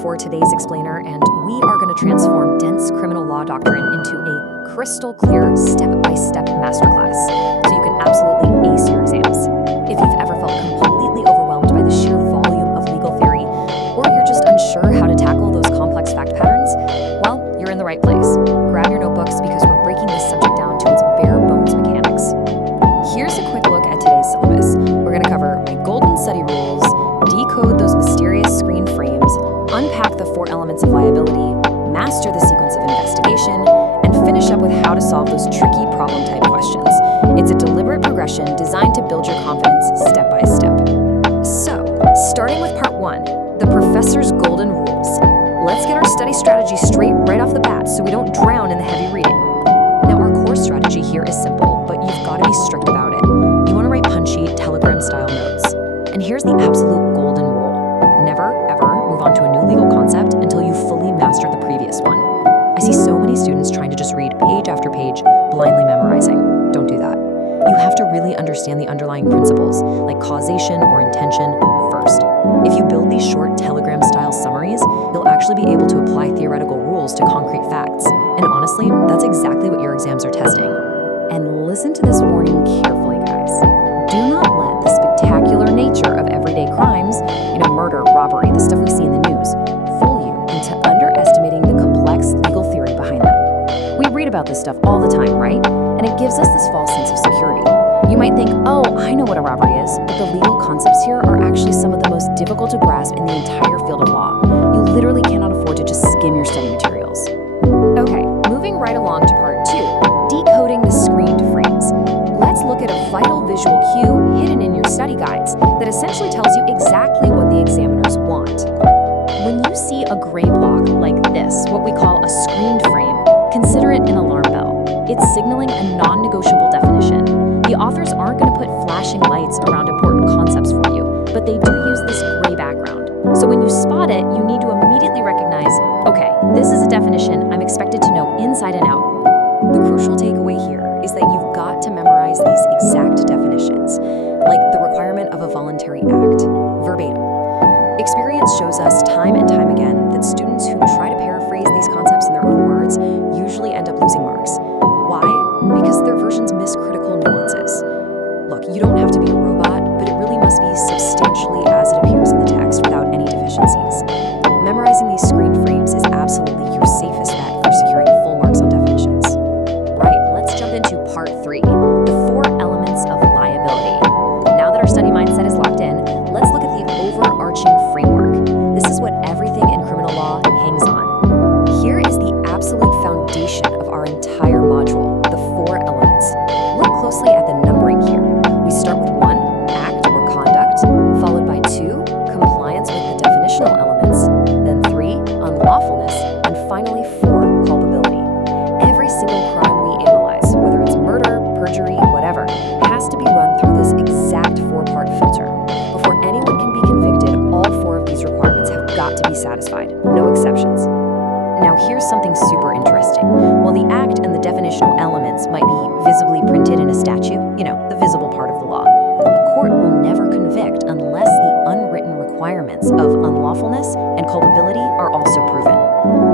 for today's explainer, and we are going to transform dense criminal law doctrine into a crystal clear step-by-step masterclass so you can absolutely ace your exams. If you've ever felt completely overwhelmed by the sheer volume of legal theory, or you're just unsure how to tackle those complex fact patterns, well, you're in the right place. Grab your notebooks because we're breaking this subject down to its bare bones mechanics. Here's a quick look at today's syllabus. We're going to cover my golden study rules, decode those mysterious screen frames, unpack the 4 elements of liability, master the sequence of investigation, and finish up with how to solve those tricky problem-type questions. It's a deliberate progression designed to build your confidence step by step. So, starting with part 1, the professor's golden rules. Let's get our study strategy straight right off the bat so we don't drown in the heavy reading. Now, our core strategy here is simple, but you've got to be strict about it. You want to write punchy, telegram-style notes. And here's the absolute golden rule. Never, ever move on to a new legal concept until you've fully mastered the previous one. I see so many students trying to just read page after page, blindly memorizing. Don't do that. You have to really understand the underlying principles, like causation or intention, first. If you build these short telegram-style summaries, you'll actually be able to apply theoretical rules to concrete facts. And honestly, that's exactly what your exams are testing. And listen to this warning carefully, guys. Do not let the spectacular nature of everyday crimes, murder, robbery, the stuff we see in the news, fool you into underestimating the complex legal theory behind them. We read about this stuff all the time, right? And it gives us this false sense of security. You might think, oh, I know what a robbery is, but the legal concepts here are actually some of the most difficult to grasp in the entire field of law. You literally cannot afford to just skim your study materials. Okay, moving right along to part 2, decoding the screened frames. Let's look at a vital visual cue hidden in your study guides that essentially tells you exactly what the examiners want. When you see a gray block like this, what we call a screened frame, consider it an alarm bell. It's signaling a non-negotiable definition. The authors aren't going to put flashing lights around important concepts for you, but they do use this gray background. So when you spot it, you need to immediately recognize, okay, this is a definition I'm expected to know inside and out. The crucial takeaway here is that you've got to memorize these exact definitions, like the requirement of a voluntary act, verbatim. Experience shows us time and time again that students who try to paraphrase these concepts in their own words usually end up losing marks. Why? Because their versions miss critical nuances. Look, you don't have to be a robot, but it really must be substantially as it appears in the text without any deficiencies. Memorizing these screen frames is absolutely your safest bet for securing full marks on definitions. Right, let's jump into part 3, the 4 elements of liability. Now that our study mindset is locked in, let's look at the overarching framework. This is what everything in criminal law hangs on. Here is the absolute foundation of our entire module, the 4 elements. Look closely at the numbering here. We start with 1, act or conduct, followed by 2, compliance with the definitional elements, then 3, unlawfulness, and finally 4, culpability. Every single crime we analyze, whether it's murder, perjury, whatever, has to be run through this exact 4-part filter. Before anyone can be convicted, all 4 of these requirements have got to be satisfied, no exceptions. Now here's something super interesting. While the act and the definitional elements might be visibly printed in a statute, the visible part of the law, a court will never convict unless the unwritten requirements of unlawfulness and culpability are also proven.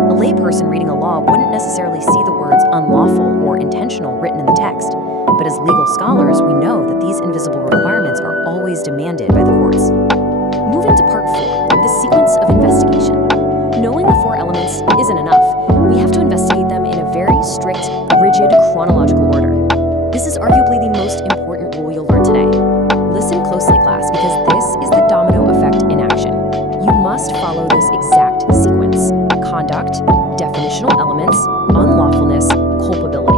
A layperson reading a law wouldn't necessarily see the words unlawful or intentional written in the text, but as legal scholars, we know that these invisible requirements are always demanded by the courts. Moving to part 4, the sequence of investigation. Knowing the 4 elements isn't enough. We have to investigate them in a very strict, rigid, chronological order. This is arguably the most important rule you'll learn today. Listen closely, class, because this is the domino effect in action. You must follow this exact sequence: conduct, definitional elements, unlawfulness, culpability.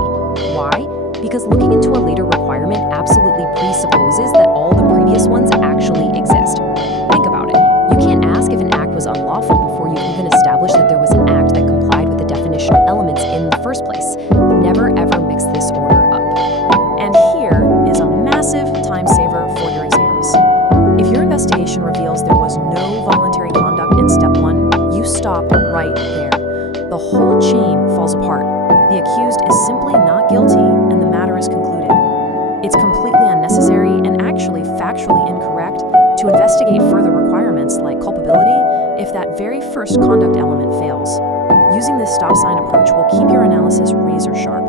Why? Because looking into a later requirement absolutely presupposes that all the previous ones actually exist. Think about it. You can't ask if an act was unlawful before you even establish that there was an act that complied with the definitional elements in the first place. Never ever mix this order up. And here is a massive time saver for your exams. If your investigation reveals there was no voluntary conduct in step 1, you stop right there. The whole chain falls apart. The accused is simply not guilty and the matter is concluded. It's completely unnecessary and actually factually incorrect to investigate further requirements like culpability if that very first conduct element fails. Using this stop sign approach will keep your analysis razor sharp.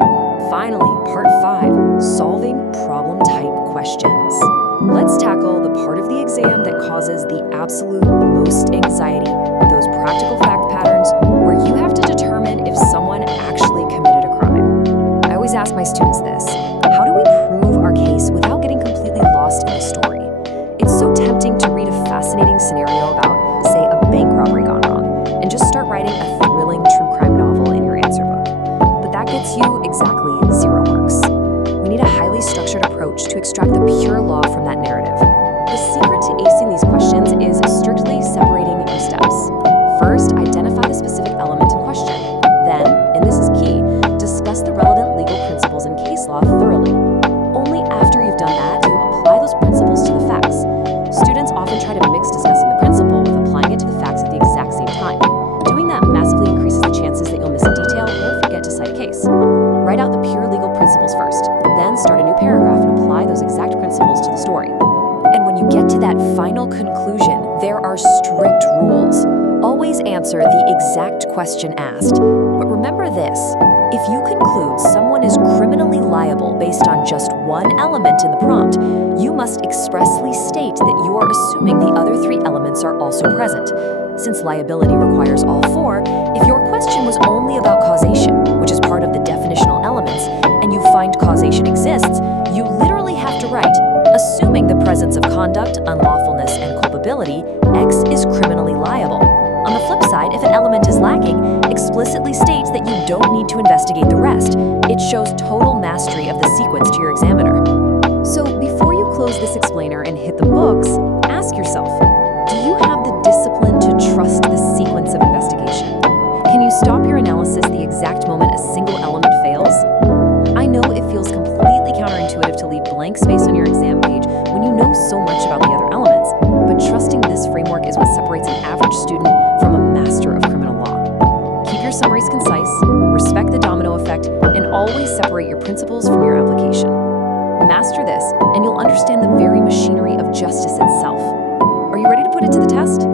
Finally, part 5, solving problem-type questions. Let's tackle the part of the exam that causes the absolute most anxiety, those practical fact patterns where you have to determine if someone actually committed a crime. I always ask my students this: how do we prove our case without getting completely lost in the story? It's so tempting to read a fascinating scenario about, say, a bank robbery gone wrong, and just start writing a thrilling true crime novel in your answer book. But that gets you exactly 0 marks. We need a highly structured approach to extract the pure law from that narrative. The secret to acing these questions is strictly separating your steps. First, identify the specific element in question. Then, and this is key, discuss the relevant legal principles and case law thoroughly. Only after you've done that do you apply those principles to the facts. Students often try to mix discussing the principle with applying it to the facts at the exact same time. Doing that massively increases the chances that you'll miss a detail or forget to cite a case. Write out the pure legal principles first, then start a new paragraph and apply those exact principles to the story. And when you get to that final conclusion, there are strict rules. Always answer the exact question asked. But remember this: if you conclude someone is criminally liable based on just one element in the prompt, you must expressly state that you are assuming the other 3 elements are also present. Since liability requires all 4, if your question was only about causation, which is part of the definitional elements, and you find causation exists, you literally have to write, assuming the presence of conduct, unlawfulness, and culpability, X is criminally liable. On the flip side, if an element is lacking, explicitly states that you don't need to investigate the rest. It shows total mastery of the sequence to your examiner. So before you close this explainer and hit the books, ask yourself, do you have the discipline to trust the sequence of investigation? Can you stop your analysis the exact moment a single element fails? I know it feels completely counterintuitive to leave blank space on your exam page when you know so much about the other elements, but trusting this framework is what separates an average student from a master of criminal law. Keep your summaries concise, respect the domino effect, and always separate your principles from your application. Master this, and you'll understand the very machinery of justice itself. Are you ready to put it to the test?